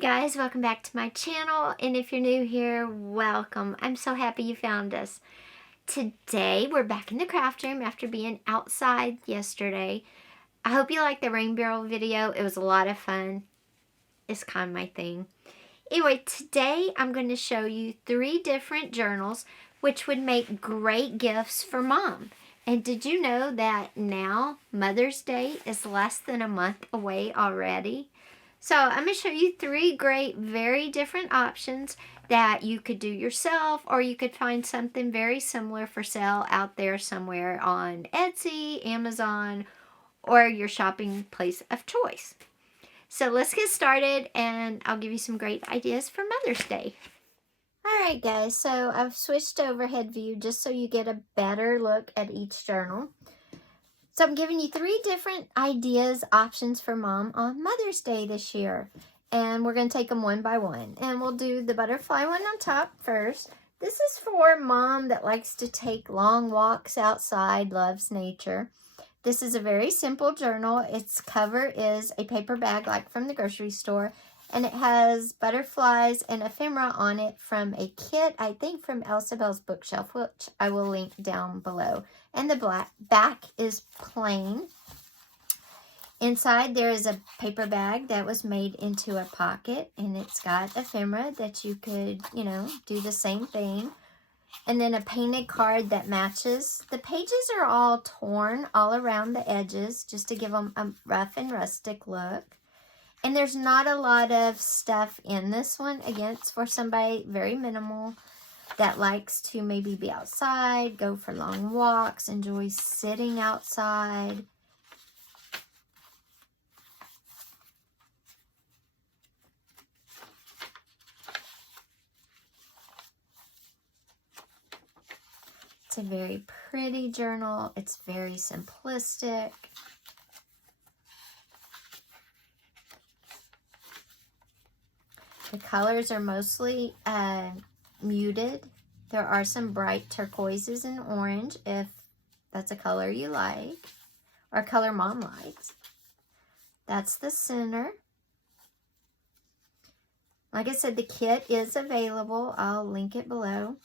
Hey guys, welcome back to my channel, and if you're new here, welcome. I'm so happy you found us. Today, we're back in the craft room after being outside yesterday. I hope you liked the rain barrel video. It was a lot of fun. It's kind of my thing. Anyway, today I'm going to show you 3 different journals which would make great gifts for mom. And did you know that now Mother's Day is less than a month away already? So I'm going to show you 3 great, very different options that you could do yourself, or you could find something very similar for sale out there somewhere on Etsy, Amazon, or your shopping place of choice. So let's get started, and I'll give you some great ideas for Mother's Day. Alright guys, so I've switched to overhead view just so you get a better look at each journal. So I'm giving you 3 different ideas, options for mom on Mother's Day this year. And we're going to take them one by one. And we'll do the butterfly one on top first. This is for mom that likes to take long walks outside, loves nature. This is a very simple journal. Its cover is a paper bag like from the grocery store. And it has butterflies and ephemera on it from a kit, I think from Elsa Bell's bookshelf, which I will link down below. And the back is plain. Inside there is a paper bag that was made into a pocket, and it's got ephemera that you could, do the same thing. And then a painted card that matches. The pages are all torn all around the edges just to give them a rough and rustic look. And there's not a lot of stuff in this one. Again, it's for somebody very minimal that likes to maybe be outside, go for long walks, enjoy sitting outside. It's a very pretty journal. It's very simplistic. The colors are mostly muted. There are some bright turquoises and orange if that's a color you like, or a color mom likes. That's the center. Like I said, the kit is available. I'll link it below.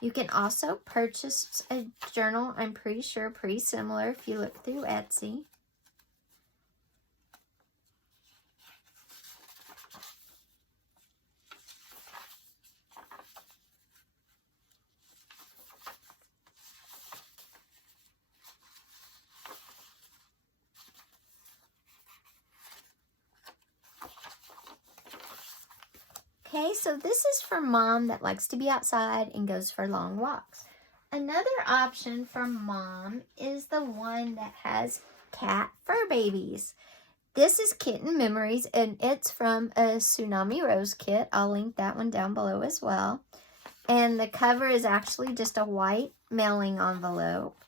You can also purchase a journal, I'm pretty sure, pretty similar if you look through Etsy. Okay, so this is for mom that likes to be outside and goes for long walks. Another option for mom is the one that has cat fur babies. This is Kitten Memories, and it's from a Tsunami Rose kit. I'll link that one down below as well. And the cover is actually just a white mailing envelope.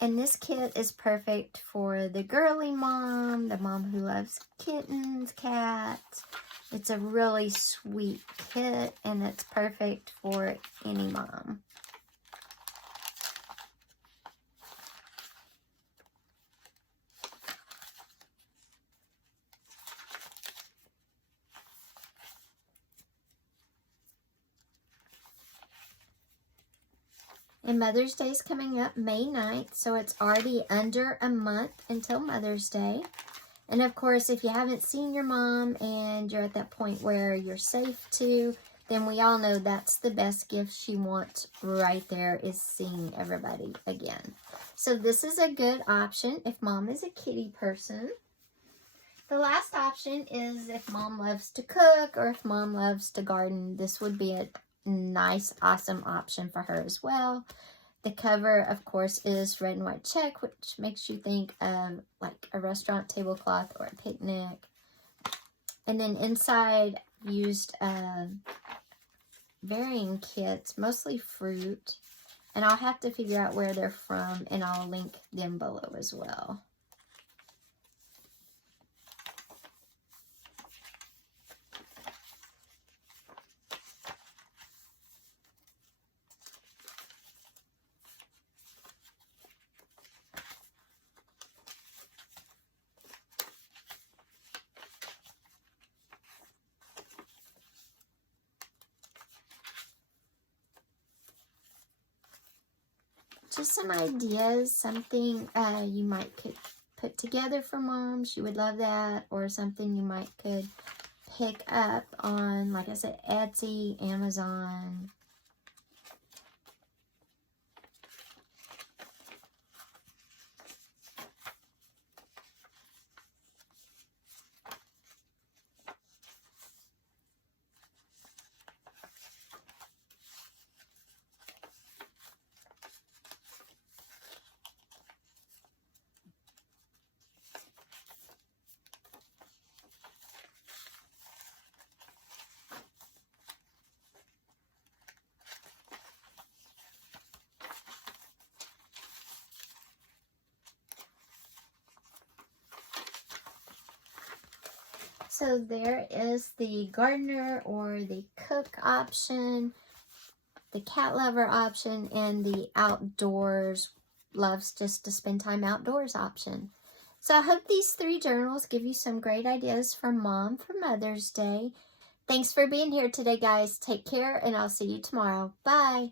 And this kit is perfect for the girly mom, the mom who loves kittens, cats. It's a really sweet kit, and it's perfect for any mom. And Mother's Day is coming up May 9th, so it's already under a month until Mother's Day. And of course, if you haven't seen your mom and you're at that point where you're safe to, then we all know that's the best gift she wants right there, is seeing everybody again. So this is a good option if mom is a kitty person. The last option is if mom loves to cook or if mom loves to garden. This would be a nice, awesome option for her as well. The cover, of course, is red and white check, which makes you think of like a restaurant tablecloth or a picnic. And then inside, used varying kits, mostly fruit. And I'll have to figure out where they're from, and I'll link them below as well. just some ideas, something you might could put together for Mom. She would love that. Or something you might could pick up on, like I said, Etsy, Amazon. So there is the gardener or the cook option, the cat lover option, and the outdoors, loves just to spend time outdoors option. So I hope these 3 journals give you some great ideas for Mom for Mother's Day. Thanks for being here today, guys. Take care, and I'll see you tomorrow. Bye.